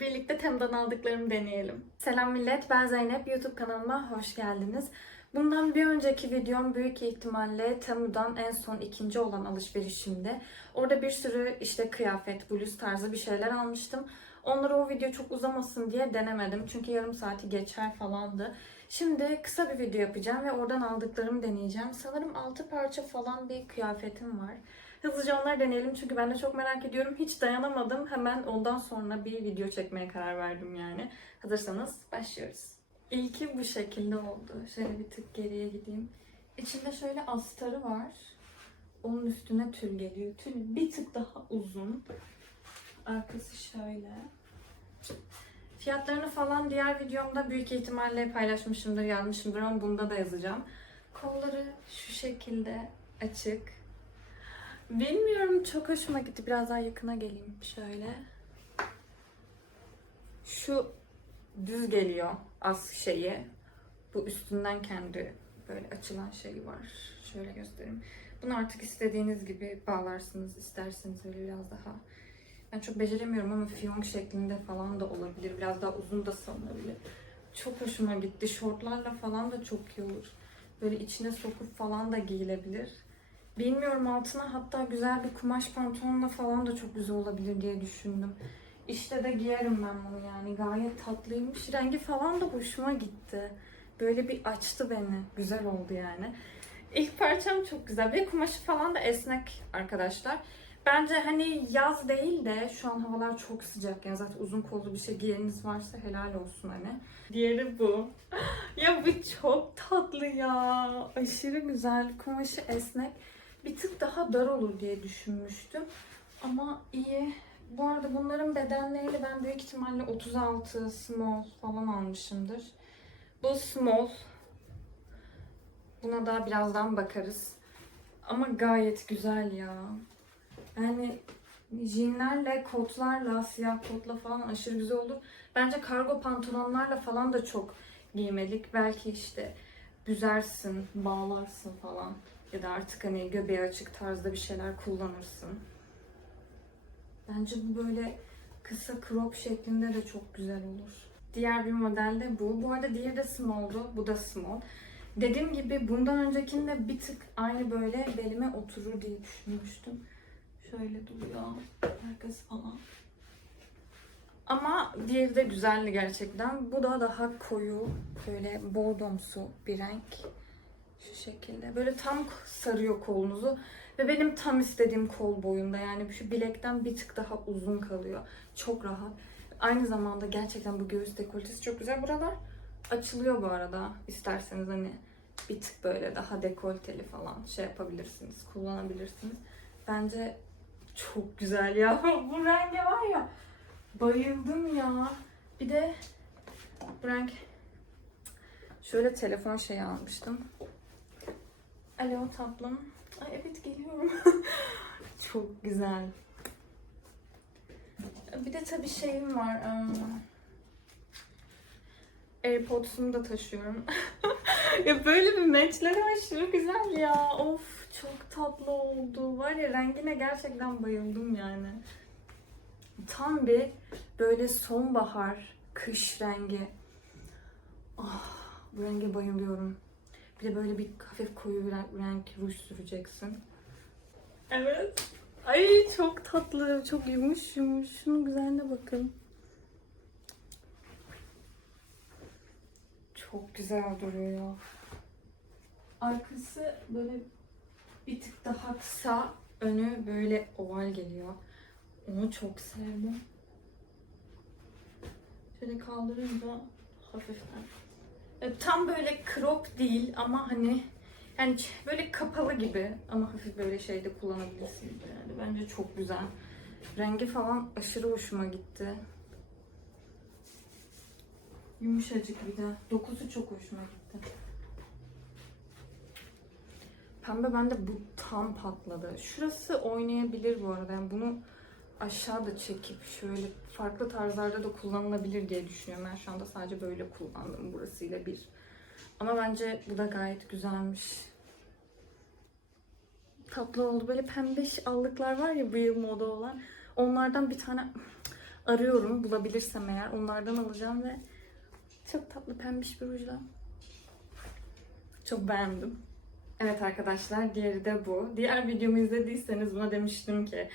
Birlikte Tem'den aldıklarımı deneyelim. Selam millet, ben Zeynep. YouTube kanalıma hoş geldiniz. Bundan bir önceki videom büyük ihtimalle Temu'dan en son ikinci olan alışverişimdi. Orada bir sürü işte kıyafet, bluz tarzı bir şeyler almıştım. Onları o video çok uzamasın diye denemedim. Çünkü yarım saati geçer falandı. Şimdi kısa bir video yapacağım ve oradan aldıklarımı deneyeceğim. Sanırım 6 parça falan bir kıyafetim var. Hızlıca onları deneyelim çünkü ben de çok merak ediyorum. Hiç dayanamadım. Hemen ondan sonra bir video çekmeye karar verdim yani. Hazırsanız başlıyoruz. İlki bu şekilde oldu. Şöyle bir tık geriye gideyim. İçinde şöyle astarı var. Onun üstüne tül geliyor. Tül bir tık daha uzun. Arkası şöyle. Fiyatlarını falan diğer videomda büyük ihtimalle paylaşmışımdır, yazmışımdır ama bunda da yazacağım. Kolları şu şekilde açık. Bilmiyorum çok hoşuma gitti. Biraz daha yakına geleyim şöyle. Şu düz geliyor az şeyi. Bu üstünden kendi böyle açılan şeyi var. Şöyle göstereyim. Bunu artık istediğiniz gibi bağlarsınız. isterseniz öyle biraz daha. Ben çok beceremiyorum ama fiyonk şeklinde falan da olabilir. Biraz daha uzun da salınabilir. Çok hoşuma gitti. Şortlarla falan da çok iyi olur. Böyle içine sokup falan da giyilebilir. Bilmiyorum altına hatta güzel bir kumaş pantolonla falan da çok güzel olabilir diye düşündüm. İşte de giyerim ben bunu yani. Gayet tatlıymış. Rengi falan da hoşuma gitti. Böyle bir açtı beni. Güzel oldu yani. İlk parçam çok güzel. Ve kumaşı falan da esnek arkadaşlar. Bence hani yaz değil de şu an havalar çok sıcak. Yani zaten uzun kollu bir şey giyeniniz varsa helal olsun hani. Diğeri bu. ya bu çok tatlı ya. Aşırı güzel. Kumaşı esnek. Bir tık daha dar olur diye düşünmüştüm. Ama iyi. Bu arada bunların bedenleriyle ben büyük ihtimalle 36 small falan almışımdır. Bu small. Buna da birazdan bakarız. Ama gayet güzel ya. Yani jeanlerle, kotlarla, siyah kotla falan aşırı güzel olur. Bence kargo pantolonlarla falan da çok giymelik. Belki işte büzersin, bağlarsın falan. Ya da artık hani göbeği açık tarzda bir şeyler kullanırsın. Bence bu böyle kısa crop şeklinde de çok güzel olur. Diğer bir model de bu. Bu arada diğeri de small'du. Bu da small. Dediğim gibi bundan öncekinde bir tık aynı böyle belime oturur diye düşünmüştüm. Şöyle duruyor. Arkası falan. Ama diğeri de güzeldi gerçekten. Bu da daha koyu, böyle bordomsu bir renk. Şu şekilde. Böyle tam sarıyor kolunuzu. Ve benim tam istediğim kol boyunda. Yani şu bilekten bir tık daha uzun kalıyor. Çok rahat. Aynı zamanda gerçekten bu göğüs dekoltesi çok güzel. Buralar açılıyor bu arada. İsterseniz hani bir tık böyle daha dekolteli falan şey yapabilirsiniz. Kullanabilirsiniz. Bence çok güzel ya. bu renge var ya. Bayıldım ya. Bir de bu renk şöyle telefon şeyi almıştım. Alo tatlım. Ay evet geliyorum. Çok güzel. Bir de tabii şeyim var. ım, AirPods'umu da taşıyorum. ya böyle bir matchleri aşırı güzel ya. Of çok tatlı oldu. Var ya rengine gerçekten bayıldım yani. Tam bir böyle sonbahar, kış rengi. Ah, bu renge bayılıyorum. Bir de böyle bir hafif koyu bir renk, ruj süreceksin. Evet. Ay çok tatlı, çok yumuş yumuş. Şunun güzelliğine bakın. Çok güzel duruyor. Arkası böyle bir tık daha kısa, önü böyle oval geliyor. Onu çok sevdim. Şöyle kaldırınca hafiften. E, Tam böyle crop değil ama hani yani böyle kapalı gibi ama hafif böyle şeyde kullanabilirsiniz yani. Bence çok güzel. Rengi falan aşırı hoşuma gitti. Yumuşacık bir de. Dokusu çok hoşuma gitti. Pembe bende bu tam patladı. Şurası oynayabilir bu arada. Yani bunu aşağıda çekip şöyle farklı tarzlarda da kullanılabilir diye düşünüyorum. Ben şu anda sadece böyle kullandım burasıyla bir. Ama bence bu da gayet güzelmiş. Tatlı oldu. Böyle pembe allıklar var ya yıl moda olan. Onlardan bir tane Arıyorum bulabilirsem eğer onlardan alacağım ve çok tatlı pembiş bir rujla. Çok beğendim. Evet arkadaşlar diğeri de bu. Diğer videomu izlediyseniz buna demiştim ki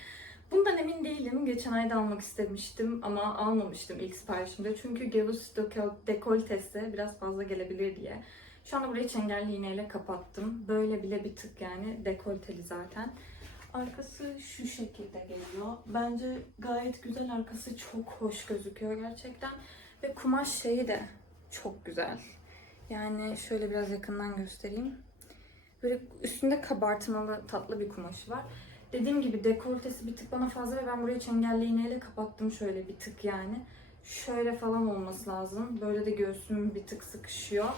Bundan emin değilim. Geçen ayda almak istemiştim ama almamıştım ilk siparişimde. Çünkü dekol- dekoltesi biraz fazla gelebilir diye. Şu anda burayı çengelli iğneyle kapattım. Böyle bile bir tık yani dekolteli zaten. Arkası şu şekilde geliyor. Bence gayet güzel. Arkası çok hoş gözüküyor gerçekten. Ve kumaş şeyi de çok güzel. Yani şöyle biraz yakından göstereyim. Böyle üstünde kabartmalı tatlı bir kumaşı var. Dediğim gibi dekoltesi bir tık bana fazla ve ben burayı çengelli iğneyle kapattım şöyle bir tık yani. Şöyle falan olması lazım. Böyle de göğsüm bir tık sıkışıyor.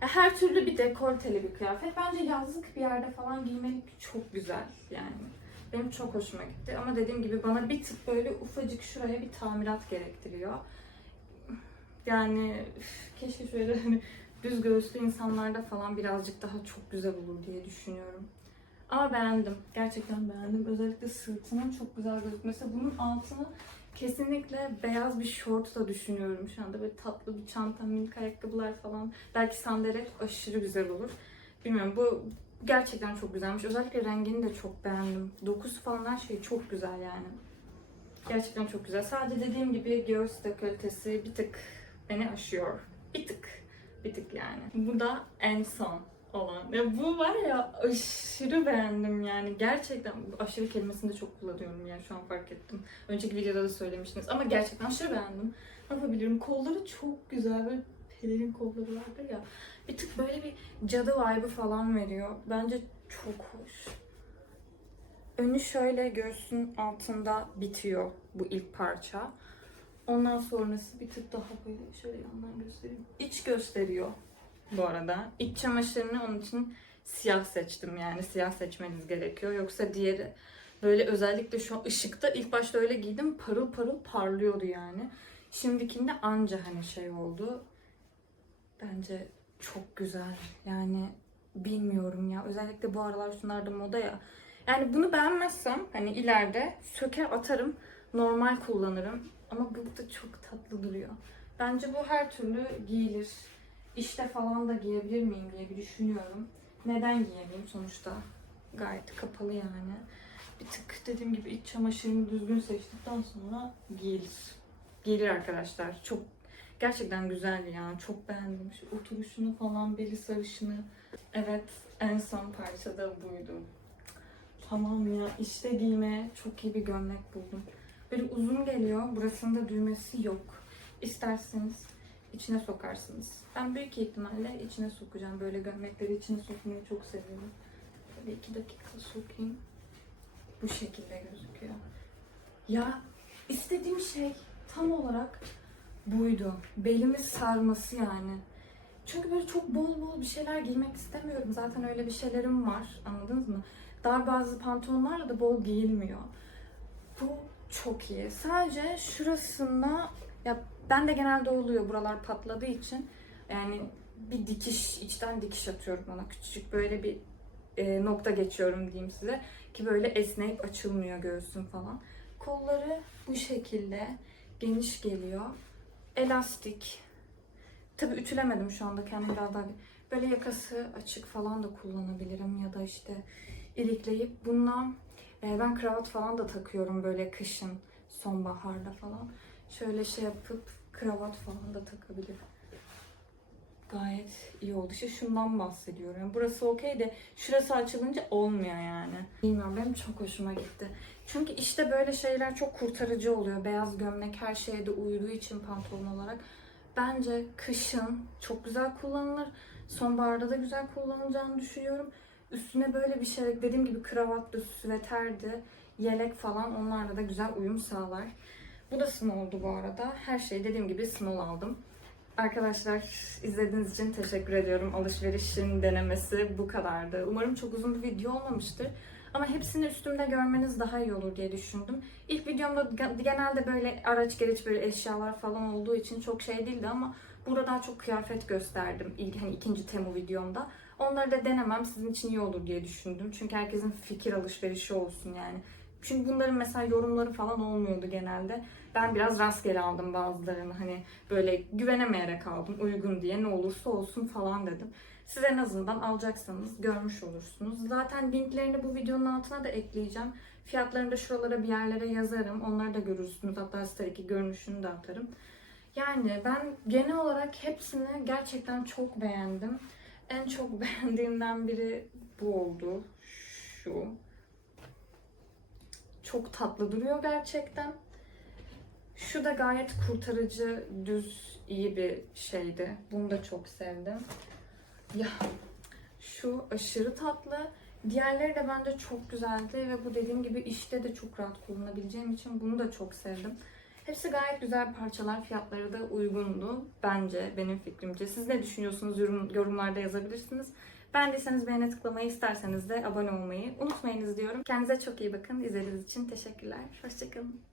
Her türlü bir dekolteli bir kıyafet. Bence yazlık bir yerde falan giymek çok güzel yani. Benim çok hoşuma gitti. Ama dediğim gibi bana bir tık böyle ufacık şuraya bir tamirat gerektiriyor. Yani üf, keşke şöyle hani düz göğüslü insanlarda falan birazcık daha çok güzel olur diye düşünüyorum. Ama beğendim. Gerçekten beğendim. Özellikle sırtının çok güzel gözükmesi. Bunun altına kesinlikle beyaz bir şort da düşünüyorum şu anda. Böyle tatlı bir çanta, minik ayakkabılar falan. Belki sandalet aşırı güzel olur. Bilmiyorum bu gerçekten çok güzelmiş. Özellikle rengini de çok beğendim. Dokusu falan her şey çok güzel yani. Gerçekten çok güzel. Sadece dediğim gibi göğüs dekoltesi bir tık beni aşıyor. Bir tık. Bir tık yani. Bu da en son olan. Ya bu var ya aşırı beğendim yani. Gerçekten aşırı kelimesini de çok kullanıyorum yani şu an fark ettim. Önceki videoda da söylemiştiniz ama gerçekten aşırı beğendim. Ne yapabilirim? Kolları çok güzel. Böyle pelerin kolları vardır ya. Bir tık böyle bir cadı vibe'ı falan veriyor. Bence çok hoş. Önü şöyle göğsün altında bitiyor bu ilk parça. Ondan sonrası bir tık daha böyle şöyle yandan göstereyim. İç gösteriyor bu arada. İç çamaşırını onun için siyah seçtim yani siyah seçmeniz gerekiyor. Yoksa diğeri böyle özellikle şu ışıkta ilk başta öyle giydim parıl parıl parlıyordu yani. Şimdikinde anca hani şey oldu. Bence çok güzel. Yani bilmiyorum ya. Özellikle bu aralar şunlar da moda ya. Yani bunu beğenmezsem hani ileride söker atarım. Normal kullanırım. Ama bu da çok tatlı duruyor. Bence bu her türlü giyilir. İşte falan da giyebilir miyim diye bir düşünüyorum. Neden giyemeyeyim sonuçta? Gayet kapalı yani. Bir tık dediğim gibi iç çamaşırını düzgün seçtikten sonra giyilir. Giyilir arkadaşlar. Çok gerçekten güzel ya. Çok beğendim. Şu oturuşunu falan, beli sarışını. Evet, en son parça da buydu. Tamam ya, işte giymeye çok iyi bir gömlek buldum. Böyle uzun geliyor. Burasında düğmesi yok. İsterseniz içine sokarsınız. Ben büyük ihtimalle içine sokacağım. Böyle gömlekleri içine sokmayı çok seviyorum. Böyle iki dakika sokayım. Bu şekilde gözüküyor. Ya istediğim şey tam olarak buydu. Belimi sarması yani. Çünkü böyle çok bol bol bir şeyler giymek istemiyorum. Zaten öyle bir şeylerim var. Anladınız mı? Dar bazı pantolonlarla da bol giyilmiyor. Bu çok iyi. Sadece şurasında ya ben de genelde oluyor buralar patladığı için yani bir dikiş içten dikiş atıyorum bana küçücük böyle bir e, nokta geçiyorum diyeyim size ki böyle esneyip açılmıyor göğsüm falan. Kolları bu şekilde geniş geliyor. Elastik. Tabii ütülemedim şu anda kendim biraz daha böyle yakası açık falan da kullanabilirim ya da işte ilikleyip bununla e, ben kravat falan da takıyorum böyle kışın sonbaharda falan. Şöyle şey yapıp kravat falan da takabilirim. Gayet iyi oldu. İşte şundan bahsediyorum. Yani burası okey de şurası açılınca olmuyor yani. Bilmiyorum benim çok hoşuma gitti. Çünkü işte böyle şeyler çok kurtarıcı oluyor. Beyaz gömlek her şeye de uyduğu için pantolon olarak. Bence kışın çok güzel kullanılır. Sonbaharda da güzel kullanılacağını düşünüyorum. Üstüne böyle bir şey dediğim gibi kravattı, süveterdi, yelek falan onlarla da güzel uyum sağlar. Bu da small'du bu arada. Her şeyi dediğim gibi small aldım. Arkadaşlar izlediğiniz için teşekkür ediyorum. Alışverişin denemesi bu kadardı. Umarım çok uzun bir video olmamıştır. Ama hepsini üstümde görmeniz daha iyi olur diye düşündüm. İlk videomda ge- genelde böyle araç gereç böyle eşyalar falan olduğu için çok şey değildi ama burada daha çok kıyafet gösterdim. İlk, hani ikinci Temu videomda. Onları da denemem sizin için iyi olur diye düşündüm. Çünkü herkesin fikir alışverişi olsun yani. Çünkü bunların mesela yorumları falan olmuyordu genelde. Ben biraz rastgele aldım bazılarını. Hani böyle güvenemeyerek aldım. Uygun diye ne olursa olsun falan dedim. Siz en azından alacaksanız görmüş olursunuz. Zaten linklerini bu videonun altına da ekleyeceğim. Fiyatlarını da şuralara bir yerlere yazarım. Onları da görürsünüz. Hatta size iki görünüşünü de atarım. Yani ben genel olarak hepsini gerçekten çok beğendim. En çok beğendiğimden biri bu oldu. Şu. Çok tatlı duruyor gerçekten. Şu da gayet kurtarıcı, düz, iyi bir şeydi. Bunu da çok sevdim. Ya şu aşırı tatlı. Diğerleri de bence çok güzeldi ve bu dediğim gibi işte de çok rahat kullanabileceğim için bunu da çok sevdim. Hepsi gayet güzel parçalar. Fiyatları da uygundu. Bence benim fikrimce. Siz ne düşünüyorsunuz? Yorum, yorumlarda yazabilirsiniz. Beğendiyseniz beğene tıklamayı, isterseniz de abone olmayı unutmayınız diyorum. Kendinize çok iyi bakın. İzlediğiniz için teşekkürler. Hoşçakalın.